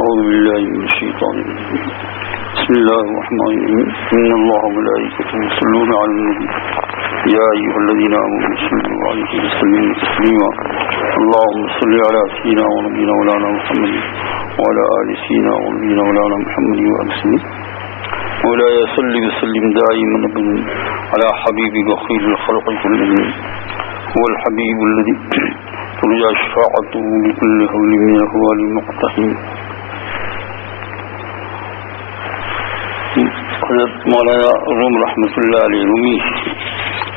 أعوذ بالله من الشيطان الرجيم بسم الله الرحمن الرحيم إن الله وملائكته يصلون على النبي يا أيها الذين آمنوا صلوا عليه وسلموا تسليما اللهم صل على سيدنا ونبينا مولانا محمد وعلى آل سيدنا ونبينا مولانا محمد وسلم مولاي صل وسلم دائما على حبيبك وخير الخلق كلهم هو الحبيب الذي ترجى شفاعته بكل حول من الأحوال المقتحم. حضرت مولانا روم رحمۃ اللہ علیہ رومی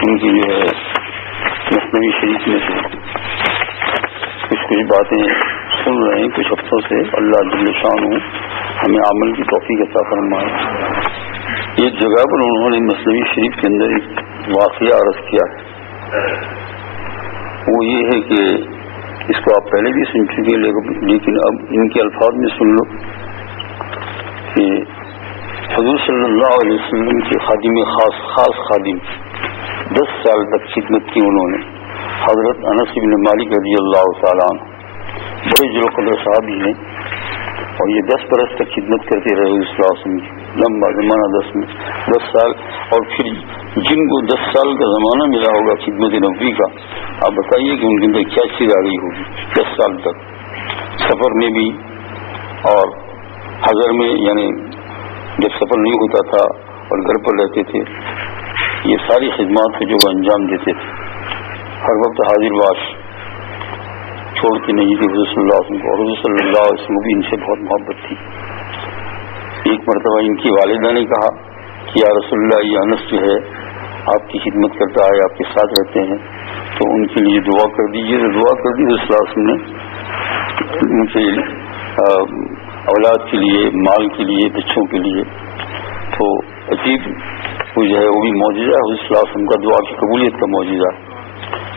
ان کی جو ہے مثنوی شریف میں سے کچھ باتیں سن رہے ہیں کچھ ہفتوں سے. اللہ جل شانہ ہمیں عمل کی توفیق عطا فرمائے. ایک جگہ پر انہوں نے مثنوی شریف کے اندر ایک واقعہ عرض کیا ہے. وہ یہ ہے کہ اس کو آپ پہلے بھی سن چکے لیکن اب ان کے الفاظ میں سن لو کہ حضور صلی اللہ علیہ وسلم کے خادم خاص خادم 10 سال تک خدمت کی انہوں نے. حضرت انس بن مالک رضی اللہ تعالیٰ عنہ بڑے ذوالقدر صحابی ہیں اور یہ 10 برس تک خدمت کرتے رہے حضور صلی اللہ علیہ وسلم کی. لمبا زمانہ 10 سال. اور پھر جن کو 10 سال کا زمانہ ملا ہوگا خدمت نبوی کا, آپ بتائیے کہ ان کے اندر کیا چیز آ گئی ہوگی 10 سال تک. سفر میں بھی اور حضر میں, یعنی جب سفر نہیں ہوتا تھا اور گھر پر رہتے تھے, یہ ساری خدمات جو وہ انجام دیتے تھے. ہر وقت حاضر باش چھوڑتے نہیں تھے حضور صلی اللہ علیہ وسلم کو. اور حضور صلی اللہ علیہ وسلم بھی ان سے بہت محبت تھی. ایک مرتبہ ان کی والدہ نے کہا کہ یا رسول اللہ, یہ انس جو ہے آپ کی خدمت کرتا ہے, آپ کے ساتھ رہتے ہیں, تو ان کے لیے دعا کر دیجیے. تو دعا کر دی حضور صلی اللہ علیہ وسلم نے ان کے اولاد کے لیے, مال کے لیے, بچوں کے لیے. تو عجیب وہ جو ہے وہ بھی معجزہ ہے حضور صلی اللہ علیہ وسلم کا دعا کی قبولیت کا معجزہ.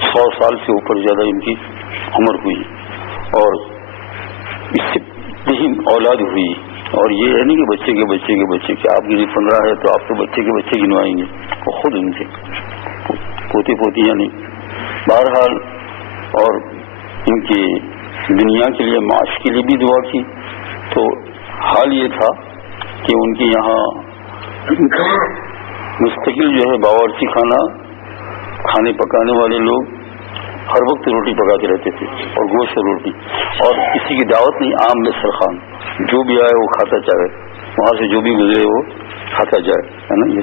100 سال سے اوپر زیادہ ان کی عمر ہوئی اور اس سے نہیں اولاد ہوئی. اور یہ ہے نہیں کہ بچے کے بچے کے بچے, کہ آپ کی 15 ہے تو آپ تو بچے کے بچے گنوائیں گے, وہ خود ان کے پوتے پوتیاں نہیں. بہرحال اور ان کی دنیا کے لیے, معاش کے لیے بھی دعا کی. تو حال یہ تھا کہ ان کے یہاں مستقل جو ہے باورچی خانہ, کھانے پکانے والے لوگ ہر وقت روٹی پکاتے رہتے تھے اور گوشت اور روٹی, اور کسی کی دعوت نہیں, عام دسترخوان, جو بھی آئے وہ کھاتا جائے, وہاں سے جو بھی گزرے وہ کھاتا جائے, ہے نا. یہ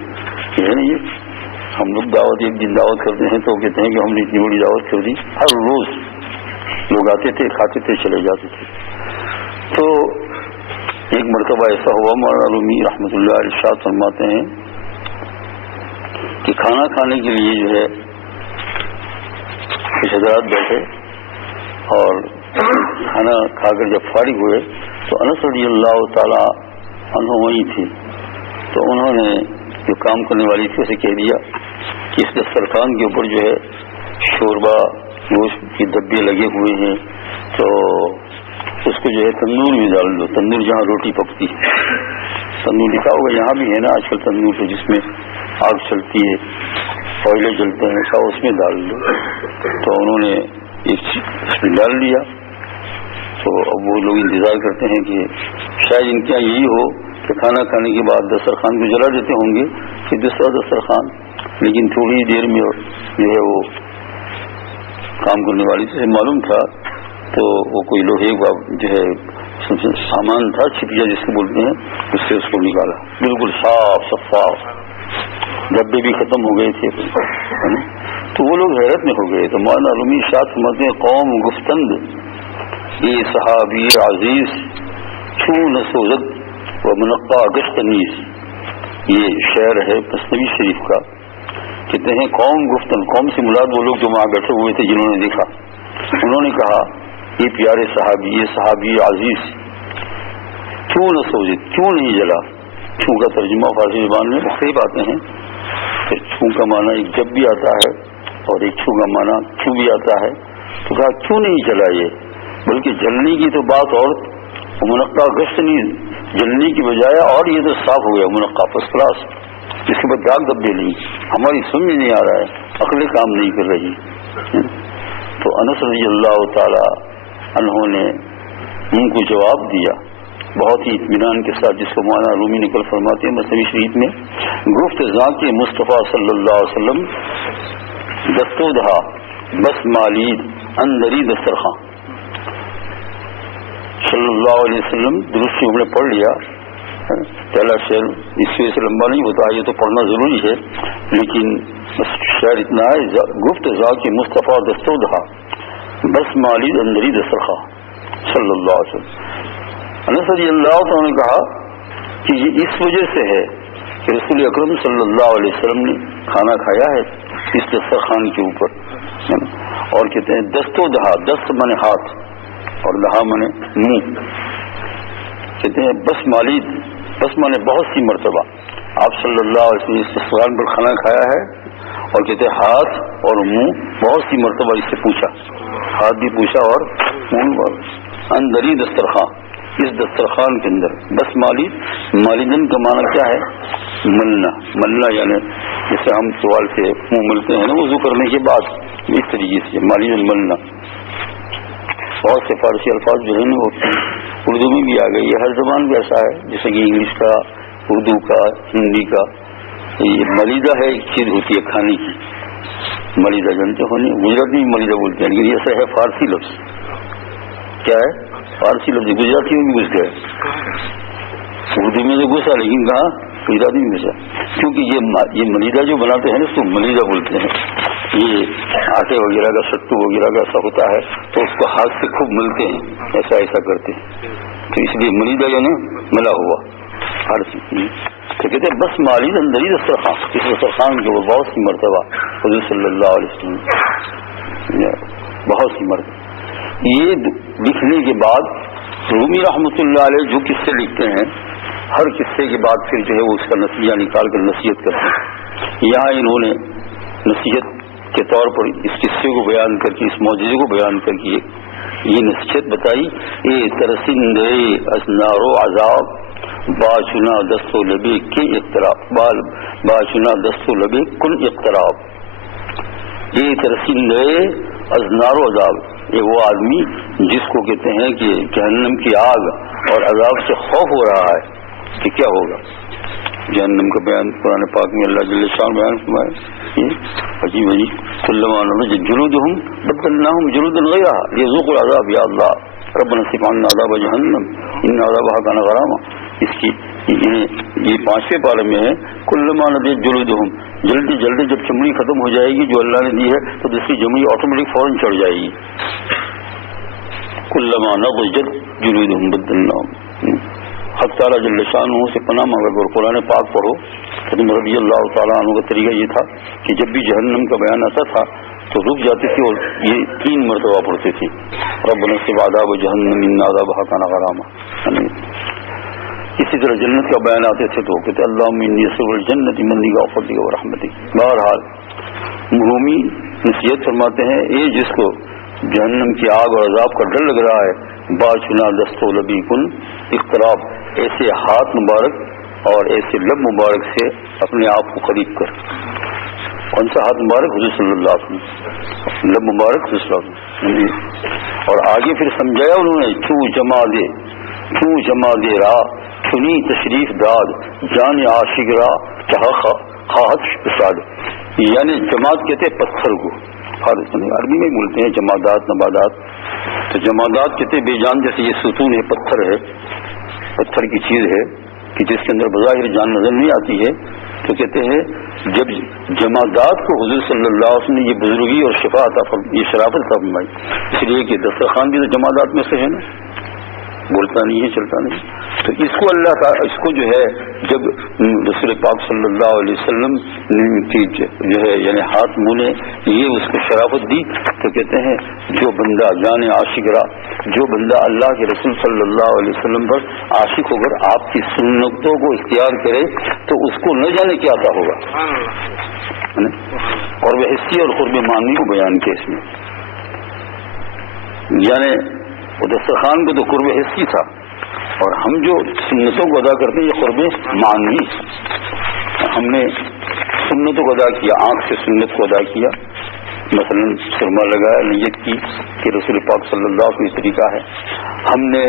ہے نا, یہ ہم لوگ دعوت ایک دن دعوت کرتے ہیں تو کہتے ہیں کہ ہم نے اتنی بڑی دعوت کر دی. ہر روز لوگ آتے تھے, کھاتے تھے, چلے جاتے تھے. تو ایک مرتبہ ایسا ہوا, مولانا رومی رحمۃ اللہ علیہ ارشاد فرماتے ہیں کہ کھانا کھانے کے لیے جو ہے کچھ حضرات بیٹھے اور کھانا کھا کر جب فارغ ہوئے تو انس رضی اللہ تعالی عنہ وہیں تھی. تو انہوں نے جو کام کرنے والی تھی اسے کہہ دیا کہ اس دسترخوان کے اوپر جو ہے شوربہ گوشت کے ڈبے لگے ہوئے ہیں, تو اس کو جو ہے تندور میں ڈال دو. تندور جہاں روٹی پکتی ہے, تندور لکھا ہوگا یہاں بھی ہے نا آج کل تندور تو جس میں آگ چلتی ہے, کوئلے جلتے ہیں, ایسا اس میں ڈال دو. تو انہوں نے اس میں ڈال دیا. تو اب وہ لوگ انتظار کرتے ہیں کہ شاید ان کے یہاں یہی ہو کہ کھانا کھانے کے بعد دسترخوان کو جلا دیتے ہوں گے کہ دوسرا دسترخوان. لیکن تھوڑی دیر میں جو ہے وہ کام کرنے والی سے معلوم تھا, تو وہ کوئی لوہے کا جو ہے سامان تھا, چھپیا جس کو بولتے ہیں, اس سے اس کو نکالا. بالکل صاف شفاف, ڈبے بھی ختم ہو گئے تھے. تو وہ لوگ حیرت میں ہو گئے. تو مولانا رومی شاد سمجھتے ہیں قوم گفتند یہ صحابی عزیز چون سوزد و منقع گشت نیز. یہ شعر ہے مثنوی شریف کا. کہتے ہیں قوم گفتن, قوم سے مراد وہ لوگ جو وہاں بیٹھے ہوئے تھے جنہوں نے دیکھا. انہوں نے کہا یہ پیارے صحابی, یہ صحابی عزیز کیوں نہ سوزد, کیوں نہیں جلا. چھو کا ترجمہ فارسی زبان میں مختلف آتے ہیں. چھو کا معنی ایک جب بھی آتا ہے اور ایک چھو کا معنی کیوں بھی آتا ہے. تو کہا کیوں نہیں جلا یہ, بلکہ جلنے کی تو بات اور منقع گشت نہیں, جلنے کی بجائے اور یہ تو صاف ہو گیا منقع فرسٹ کلاس. اس کے بعد داغ دبے نہیں, ہماری سمجھ نہیں آ رہا ہے, عقلیں کام نہیں کر رہی. تو انس رضی اللہ تعالی عنہ نے ان کو جواب دیا بہت ہی اطمینان کے ساتھ، جس کو مولانا رومی نقل فرماتے ہیں مثنوی شریف میں، گفت ذاکر مصطفیٰ صلی اللہ علیہ وسلم دستودہا بس مالید اندری دسترخواں. صلی اللہ علیہ وسلم درست ہم نے پڑھ لیا. پہلا شعر اس وجہ سے لمبا نہیں ہوتا، یہ تو پڑھنا ضروری ہے، لیکن شعر اتنا ہے، گفت ذاکر مصطفیٰ دستودہا بس مالید اندری دسترخواں صلی اللہ علیہ وسلم. انس رضی اللہ تعالیٰ نے کہا کہ یہ اس وجہ سے ہے کہ رسول اکرم صلی اللہ علیہ وسلم نے کھانا کھایا ہے اس دسترخوان کے اوپر. اور کہتے ہیں دست و دہا، دست مانے ہاتھ اور دہا مانے منہ. کہتے ہیں بس مالید، بس مانے بہت سی مرتبہ آپ صلی اللہ علیہ وسلم اس دسترخوان پر کھانا کھایا ہے. اور کہتے ہیں ہاتھ اور منہ بہت سی مرتبہ اس سے پوچھا، ہاتھ بھی پوچھا اور منہ. اندری دسترخوان، اس دسترخوان کے اندر بس مالیدن کا معنی کیا ہے؟ ملنا. ملنا یعنی جیسے ہم سوال سے منہ ملتے ہیں نا وضو کرنے کے بعد، اس طریقے سے مالیدن ملنا. بہت سے فارسی الفاظ جو ہے نا وہ اردو میں بھی آ گئی ہے، ہر زبان بھی ایسا ہے، جیسے کہ انگلش کا، اردو کا، ہندی کا. یہ ملیدہ ہے، ایک چیز ہوتی ہے کھانے کی. ملیدہ جانتے ہو نہیں، گجراتی میں ملیدہ بولتے ہیں، لیکن یہ ایسا ہے فارسی لفظ. کیا ہے؟ فارسی لفظ. گجراتی میں بھی گھس گئے، اردو میں تو گھسا، لیکن کہاں گجراتی میں گھسا. کیونکہ یہ ملیدہ جو بناتے ہیں نا اس کو ملیدہ بولتے ہیں. یہ آٹے وغیرہ کا، سٹو وغیرہ کا ایسا ہوتا ہے تو اس کو ہاتھ سے خوب ملتے ہیں، ایسا ایسا کرتے ہیں، تو اس لیے ملیدہ جو نا ملا ہوا ہر چیز. تو کہتے ہیں بس مالید اندری دسترخوان، اس دسترخوان کے وہ بہت سی مرتبہ حضور صلی اللہ علیہ وسلم بہت سی مرتبہ. یہ لکھنے کے بعد رومی رحمۃ اللہ علیہ جو قصے لکھتے ہیں، ہر قصے کے بعد پھر جو ہے وہ اس کا نتیجہ نکال کر نصیحت کرتے ہیں. یہاں انہوں نے نصیحت کے طور پر اس قصے کو بیان کر کے، اس معجزے کو بیان کر کے یہ نصیحت بتائی. اے ترسندے ازنار و عذاب باچنا دست و لبے کے اقتراب، باچنا دست و لبے کن اقتراب. یہ ترسندے ازنار و عذاب، یہ وہ آدمی جس کو کہتے ہیں کہ جہنم کی آگ اور عذاب سے خوف ہو رہا ہے کہ کیا ہوگا. جہنم کا بیان قرآن پاک میں اللہ جل شان بیان فرمائے. عجیب عجیب کلما نضجت جلودهم بدلناهم جلودا غیرها ليذوقوا العذاب یا اللہ ربنا اصرف عنا عذاب جہنم ان عذابها كان غراما. اس کی یہ 5ویں پارے میں ہے کلما نضجت جلودهم، جلدی جلدی جب چمڑی ختم ہو جائے گی جو اللہ نے دی ہے تو دوسری چمڑی آٹومیٹک فوراً چڑھ جائے گی. کلما نضجت جلودهم بدلناهم. حق تعالیٰ جل شانہ سے پناہ مانگا اور قرآن پاک پڑھو. حضرت رضی اللہ تعالیٰ عنہ کا طریقہ یہ تھا کہ جب بھی جہنم کا بیان آتا تھا تو رک جاتے تھے اور یہ 3 مرتبہ پڑھتے تھے، ربنا اصرف عذاب جہنم ان عذابها كان غراما. اسی طرح جنت کا بیان آتے تھے تو کہتے اللہم انی اسألک الجنۃ من غفرتک و رحمتک. بہرحال رومی نصیحت فرماتے ہیں اے جس کو جہنم کی آگ اور عذاب کا ڈر لگ رہا ہے، باچنا دست و لبی کن اقتراب، ایسے ہاتھ مبارک اور ایسے لب مبارک سے اپنے آپ کو قریب کر. کون سا ہاتھ مبارک؟ حضور صلی اللہ علیہ وسلم. لب مبارک حضور صلی اللہ علیہ وسلم. اور آگے پھر سمجھایا انہوں نے چوں جما دے را چنی تشریف داد جان عاشق را خواہت فساد. یعنی جماعت کہتے ہیں پتھر کو، عربی میں بولتے ہیں جمادات نبادات. تو جمادات کہتے بے جان، جیسے یہ ستون ہے، پتھر ہے، پتھر کی چیز ہے کہ جس کے اندر بظاہر جان نظر نہیں آتی ہے. تو کہتے ہیں جب جمادات کو حضور صلی اللہ علیہ وسلم نے یہ بزرگی اور شفا عطا، یہ شرافت عطا فرمائی، اس لیے کہ دسترخوان بھی تو جمادات میں سے ہے نا، بولتا نہیں ہے، چلتا نہیں. تو اس کو اللہ کا، اس کو جو ہے جب رسول پاک صلی اللہ علیہ وسلم کی جو ہے یعنی ہاتھ منہ نے یہ اس کو شرافت دی، تو کہتے ہیں جو بندہ جان عاشق رہا، جو بندہ اللہ کے رسول صلی اللہ علیہ وسلم پر عاشق ہو کر آپ کی سنتوں کو اختیار کرے تو اس کو نہ جانے کیا عطا ہوگا. اور وہ حصی اور قرب معنوی کو بیان کیا اس میں. یعنی وہ دسترخوان کو تو قرب حصی تھا، اور ہم جو سنتوں کو ادا کرتے ہیں یہ قرب معنوی. ہم نے سنتوں کو ادا کیا، آنکھ سے سنت کو ادا کیا، مثلا سرما لگایا، نیت کی کہ رسول پاک صلی اللہ علیہ وسلم کا طریقہ ہے. ہم نے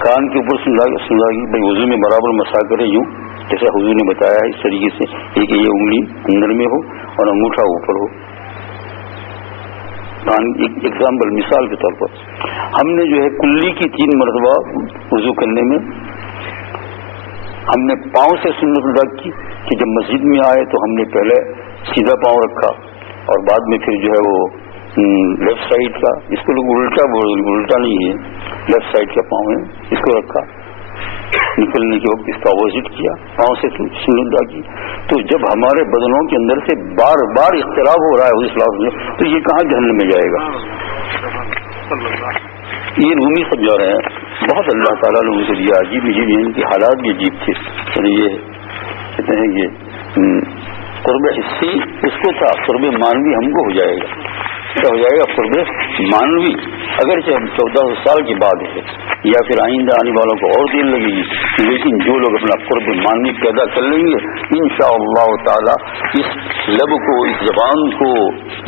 کان کے اوپر سنلا کہ بھائی وضو میں برابر مسا کرے یوں جیسے حضور نے بتایا ہے اس طریقے سے، ایک یہ انگلی اندر میں ہو اور انگوٹھا اوپر ہو. ایک ایگزامپل مثال کے طور پر ہم نے جو ہے کلی کی 3 مرتبہ وضو کرنے میں ہم نے پاؤں سے سنت ادا کی کہ جب مسجد میں آئے تو ہم نے پہلے سیدھا پاؤں رکھا اور بعد میں پھر جو ہے وہ لیفٹ سائڈ کا، اس کو لوگ الٹا نہیں ہے، لیفٹ سائڈ کا پاؤں ہے اس کو رکھا، نکلنے کے وقت اس کا اپوزٹ کیا، پاؤں سے سنت ادا کی. تو جب ہمارے بدنوں کے اندر سے بار بار اختلاف ہو رہا ہے اس لفظ میں تو یہ کہاں جہنم میں جائے گا؟ یہ رومی سمجھا رہے ہیں. بہت اللہ تعالیٰ نے ان سے دیا عجیب عجیب، ان کے حالات بھی عجیب تھے. یعنی یہ کہتے ہیں کہ قرب حصی اس کو تھا، قرب مانوی ہم کو ہو جائے گا. کیا ہو جائے گا؟ قرب مانوی اگرچہ 1400 سال کی بات ہے یا پھر آئندہ آنے والوں کو اور دیر لگے گی، لیکن جو لوگ اپنا قرب مانوی پیدا کر لیں گے انشاءاللہ تعالی اس لب کو، اس زبان کو،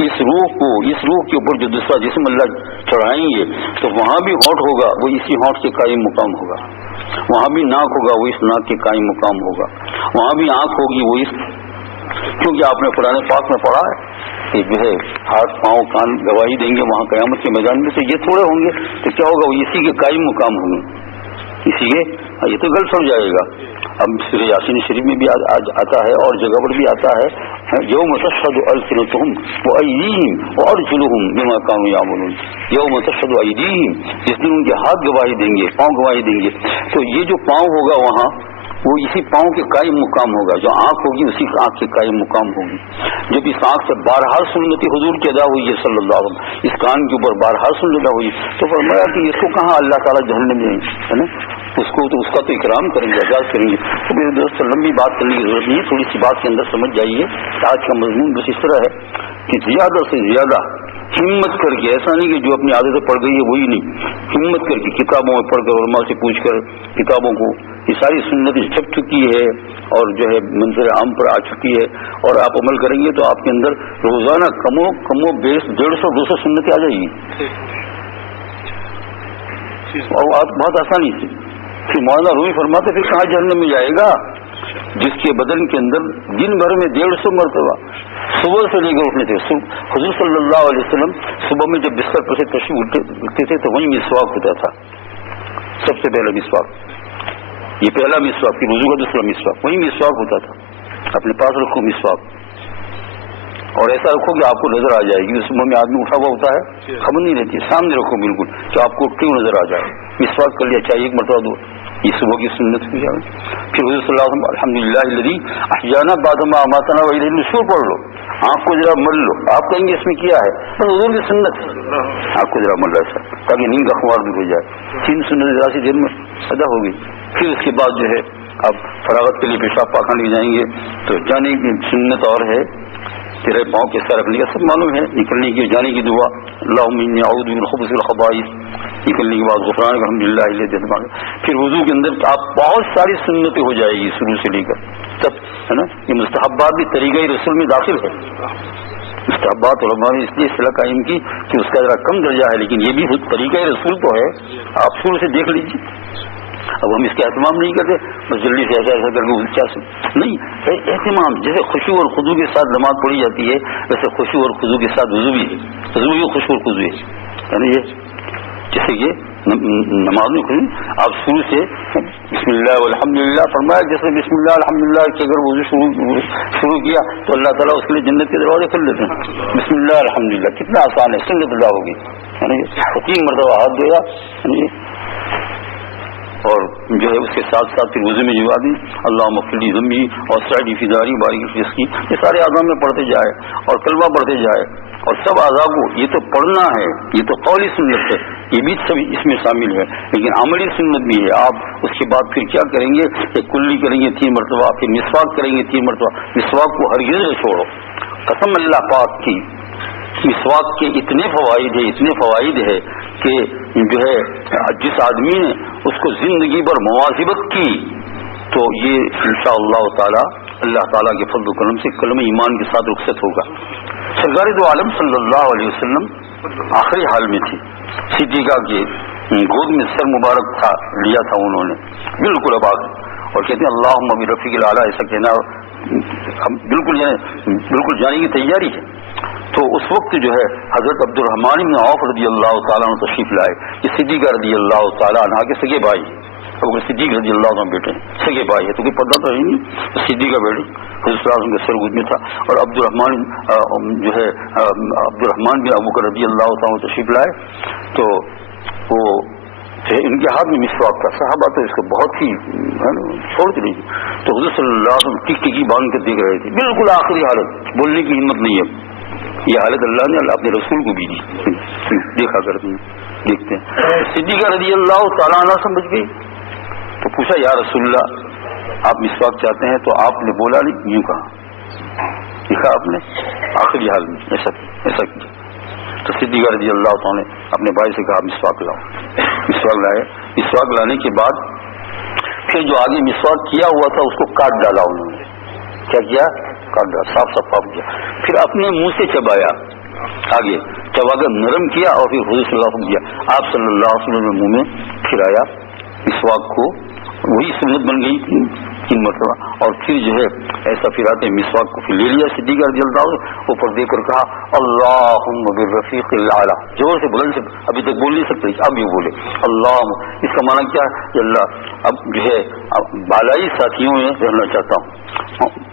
اس روح کے اوپر جو دوسرا جسم اللہ چڑھائیں گے تو وہاں بھی ہونٹ ہوگا، وہ اسی ہونٹ کے قائم مقام ہوگا. وہاں بھی ناک ہوگا، وہ اس ناک کے قائم مقام ہوگا. وہاں بھی آنکھ ہوگی، وہ اس، کیونکہ آپ نے قرآن پاک میں پڑھا ہے کہ جو ہے ہاتھ پاؤں کان گواہی دیں گے وہاں قیامت کے میدان میں. تو یہ تھوڑے ہوں گے تو کیا ہوگا؟ وہ اسی کے قائم مقام ہوں گے، اسی کے. یہ تو غلط ہو جائے گا. اب سورہ یاسین شریف میں بھی آتا ہے اور جگہ پر بھی آتا ہے یوم تشہد السنتہم وایدیہم وارجلہم بما کانوا یعملون. یوم تشہد ایدیہم، جس دن ان کے ہاتھ گواہی دیں گے، پاؤں گواہی دیں گے. تو یہ جو پاؤں ہوگا وہاں وہ اسی پاؤں کے قائم مقام ہوگا. جو آنکھ ہوگی اسی آنکھ کے قائم مقام ہوگی. جب اس آنکھ سے بارہا سنت حضور کی ادا ہوئی ہے صلی اللہ علیہ وسلم، اس کان کے اوپر بارہا سنت ادا ہوئی تو فرمایا کہ اس کو کہاں اللہ تعالیٰ جہنم میں ہے نا، اس کو تو اس کا تو اکرام کریں گے، اعزاز کریں گے. تو میرے دوست لمبی بات کرنے کی ضرورت نہیں ہے، تھوڑی سی بات کے اندر سمجھ جائیے. آج کا مضمون بس اس طرح ہے کہ زیادہ سے زیادہ ہمت کر کے، ایسا نہیں کہ جو اپنی عادتیں پڑھ گئی ہے وہی نہیں، ہمت کر کے کتابوں میں پڑھ کر، علماء سے پوچھ کر کتابوں کو، یہ ساری سنتیں چھپ چکی ہے اور جو ہے منظر عام پر آ چکی ہے، اور آپ عمل کریں گے تو آپ کے اندر روزانہ کم و بیش 150-200 سنتیں آ جائیں گی اور آپ بہت آسانی سے. پھر مولانا رومی فرماتے پھر کہاں جہنم میں جائے گا؟ جس کے بدن کے اندر دن بھر میں 150 مرتبہ صبح سے لے کر اٹھنے تھے. حضور صلی اللہ علیہ وسلم صبح میں جب بستر پر سے تشریف اٹھتے تھے تو وہیں مسواک ہوتا تھا. سب سے پہلا مسواک، یہ پہلا مسواک، پھر وضو کا دوسرا مسواک، وہیں مسواک ہوتا تھا. اپنے پاس رکھو مسواک اور ایسا رکھو کہ آپ کو نظر آ جائے گی. صبح میں آدمی اٹھا ہوا ہوتا ہے، خبر نہیں رہتی، سامنے رکھو بالکل کہ آپ کو کیوں نظر آ جائے. مسواک کر لیا، چاہیے ایک مرتبہ دو، یہ صبح کی سنت ہو جائے. پھر حضور صلی اللہ علیہ وسلم الحمدللہ الذی احیانا بعد ما اماتنا والیہ النشور پڑھ لو. آنکھ کو ذرا مل لو، آپ کہیں گے اس میں کیا ہے؟ بس حضور کی سنت، آنکھ کو ذرا مل رہا ہے تاکہ نیند کا خوار بھی ہو جائے. 3 سنت ذرا سی دیر میں ادا ہو گئی. پھر اس کے بعد جو ہے آپ فراغت کے لیے پیشاب پاخانے جائیں گے تو جانے کی سنت اور ہے، تیرے پاؤں کس طرح رکھنے کا سب معلوم ہے. نکلنے کی جانے کی دعا اللہم انی اعوذ من الخبث والخبائث، نکلنے کے بعد غفرانک الحمدللہ الذی. پھر وضو کے اندر آپ بہت ساری سنتیں ہو جائے گی شروع سے لے کر تب، ہے نا. یہ مستحبات بھی طریقہ رسول میں داخل ہے. مستحبات علماء نے اس لیے اصطلاح قائم کی کہ اس کا ذرا کم درجہ ہے، لیکن یہ بھی طریقہ رسول تو ہے. آپ شروع سے دیکھ لیجیے. اب ہم اس کا اہتمام نہیں کرتے، بس جلدی سے ایسا ایسا کر کے کیا نہیں. اہتمام جیسے خشوع اور خضوع کے ساتھ نماز پڑھی جاتی ہے ویسے خشوع اور خضوع کے ساتھ وضو بھی ہے. وضو بھی خشوع اور خضوع ہے نا. یہ جیسے کہ نماز میں خشوع آپ شروع سے بسم اللہ والحمدللہ فرمایا، جیسے بسم اللہ الحمدللہ کہ اگر وضو شروع کیا تو اللہ تعالیٰ اس کے لیے جنت کے دروازے کھل لیتے ہیں. بسم اللہ الحمدللہ کتنا آسان ہے، سنت اللہ ہوگی. 3 مرتبہ ہاتھ دھویا اور جو ہے اس کے ساتھ ساتھ پھر وضو میں جو آدمی اللہم اغفر لی ذنبی اور سعدی فی داری بارک فی رزقی، یہ سارے اعضاء میں پڑھتے جائے اور کلمہ پڑھتے جائے اور سب اعضاء کو یہ تو پڑھنا ہے. یہ تو قولی سنت ہے، یہ بھی سب اس میں شامل ہے، لیکن عملی سنت بھی ہے. آپ اس کے بعد پھر کیا کریں گے کہ کلی کریں گے 3 مرتبہ، پھر مسواک کریں گے 3 مرتبہ. مسواک کو ہرگز نہ چھوڑو، قسم اللہ پاک کی. مسواک کے اتنے فوائد ہے کہ جو ہے جس آدمی نے اس کو زندگی بھر مواظبت کی تو یہ انشاءاللہ تعالی اللہ تعالیٰ کے فضل و کرم سے کلمہ ایمان کے ساتھ رخصت ہوگا. سرکار دو عالم صلی اللہ علیہ وسلم آخری حال میں تھی، صدیقہ کے گود میں سر مبارک تھا لیا تھا انہوں نے بالکل اباگ، اور کہتے ہیں اللہم برفیق الاعلیٰ، ایسا کہنا ہم بالکل جانے کی تیاری ہے۔ تو اس وقت جو ہے حضرت عبد الرحمن بن عوف رضی اللہ تعالیٰ عنہ تشریف لائے، یہ صدیقہ رضی اللہ تعالیٰ عنہ کے سگے بھائی، ابو صدیق رضی اللہ عنہ بیٹے ہیں، سگے بھائی ہے تو کوئی پردہ تو ہے نہیں، تو صدیقہ بیٹے حضرت صلی اللہ علیہ وسلم کے سر گود میں تھا، اور عبد الرحمن جو ہے عبد الرحمن بن ابو بکر رضی اللہ تعالیٰ تشریف لائے، تو وہ ان کے ہاتھ میں مسواک تھا، صحابہ تو اس کو بہت ہی چھوڑتے نہیں، تو حضرت صلی اللہ علیہ وسلم ٹک ٹکی باندھ کر دیکھ رہے تھے، بالکل آخری حالت، بولنے کی ہمت نہیں ہے، یہ حالت اللہ نے اپنے رسول کو بھی دی، دیکھا کرتے ہیں دیکھتے ہیں۔ صدیقہ رضی اللہ تعالیٰ عنہ سمجھ گئی، تو پوچھا یا رسول اللہ آپ مسواک چاہتے ہیں؟ تو آپ نے بولا نہیں، یوں کہا، دیکھا آپ نے آخری حال میں ایسا کیا، تو صدیقہ رضی اللہ تعالیٰ نے اپنے بھائی سے کہا مسواک لاؤ، مسواک لائے، مسواک لانے کے بعد پھر جو آگے مسواک کیا ہوا تھا اس کو کاٹ ڈالا انہوں نے، کیا کیا؟ کاٹ ڈالا، صاف کیا، پھر اپنے منہ سے چبایا، آگے چبا کر نرم کیا، اور پھر حضور صلی اللہ علیہ وسلم کیا، آپ صلی اللہ علیہ وسلم نے منہ میں پھرایا مسواک کو، وہی سنت بن گئی تھی 3 مرتبہ، اور پھر جو ہے ایسا پھراتے مسواک کو پھر لے لیا صدیقہ رضی اللہ عنہ، اوپر دیکھ کر کہا اللہم بالرفیق الاعلیٰ، زور سے بلند سے، ابھی تک بول نہیں سکتے اب یہ بولے اللہ، اس کا معنی کیا ہے کہ اللہ اب جو ہے بالائی ساتھیوں میں رہنا چاہتا ہوں۔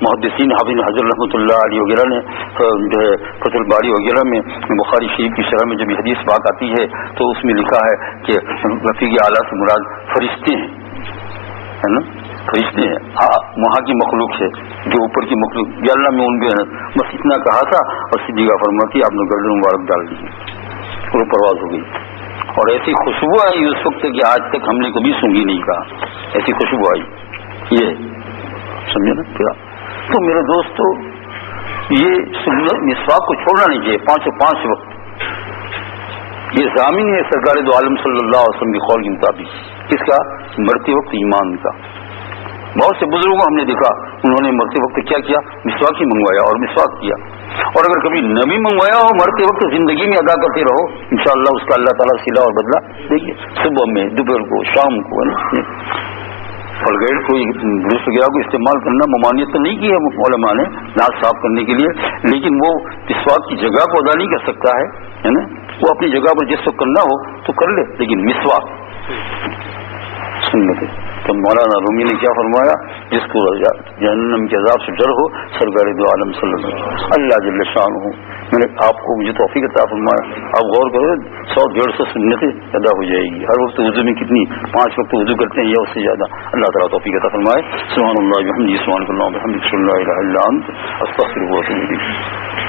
محدثین حافظ حضرت رحمۃ اللہ علیہ وغیرہ نے جو ہے فتح الباری وغیرہ میں بخاری شریف کی شرح میں جب یہ حدیث بات آتی ہے تو اس میں لکھا ہے کہ رفیق اعلیٰ سے مراد فرشتے ہیں، ہے نا، فرشتے ہیں، وہاں کی مخلوق ہے جو اوپر کی مخلوق، یا اللہ میں ان کے بس اتنا کہا تھا، اور صدیقہ فرماتی آپ نے گردن مبارک ڈال دی اور پرواز ہو گئی، اور ایسی خوشبو آئی اس وقت کہ آج تک ہم نے کبھی سونگھی نہیں کہا، ایسی خوشبو آئی، یہ سمجھے نا۔ تو میرے دوستو یہ سنت مسواک کو چھوڑنا نہیں چاہیے، 5 وقت، یہ ضامن ہے سرکار دو عالم صلی اللہ علیہ وسلم کے قول کے مطابق، کس کا؟ مرتے وقت ایمان کا۔ بہت سے بزرگوں کو ہم نے دیکھا انہوں نے مرتے وقت کیا مسواک ہی منگوایا اور مسواک کیا، اور اگر کبھی نبی منگوایا ہو مرتے وقت زندگی میں ادا کرتے رہو، انشاءاللہ اس کا اللہ تعالیٰ صلہ اور بدلہ دیکھیے، صبح میں، دوپہر کو، شام کو، فلگیٹ کو درست وغیرہ کو استعمال کرنا ممانعت تو نہیں کی ہے علماء نے ناک صاف کرنے کے لیے، لیکن وہ مسواک کی جگہ کو ادا نہیں کر سکتا ہے نا، وہ اپنی جگہ پر جس وقت کرنا ہو تو کر لے، لیکن مسواک سنت ہے۔ تو مولانا رومی نے کیا فرمایا؟ جس کو جہنم کے عذاب سے ڈر ہو سرکار دو عالم صلی اللہ جل شانہ، میں نے آپ کو مجھے توفیق عطا فرمایا، آپ غور کرو 100-150 سنتیں ادا ہو جائے گی، ہر وقت وضو میں کتنی 5 وقت وضو کرتے ہیں یا اس سے زیادہ، اللہ تعالیٰ توفیق عطا فرمائے۔ سبحان اللہ وبحمدہ، سبحانک اللہم وبحمدک، اشہد ان لا الہ الا انت، استغفرک و اتوب الیک۔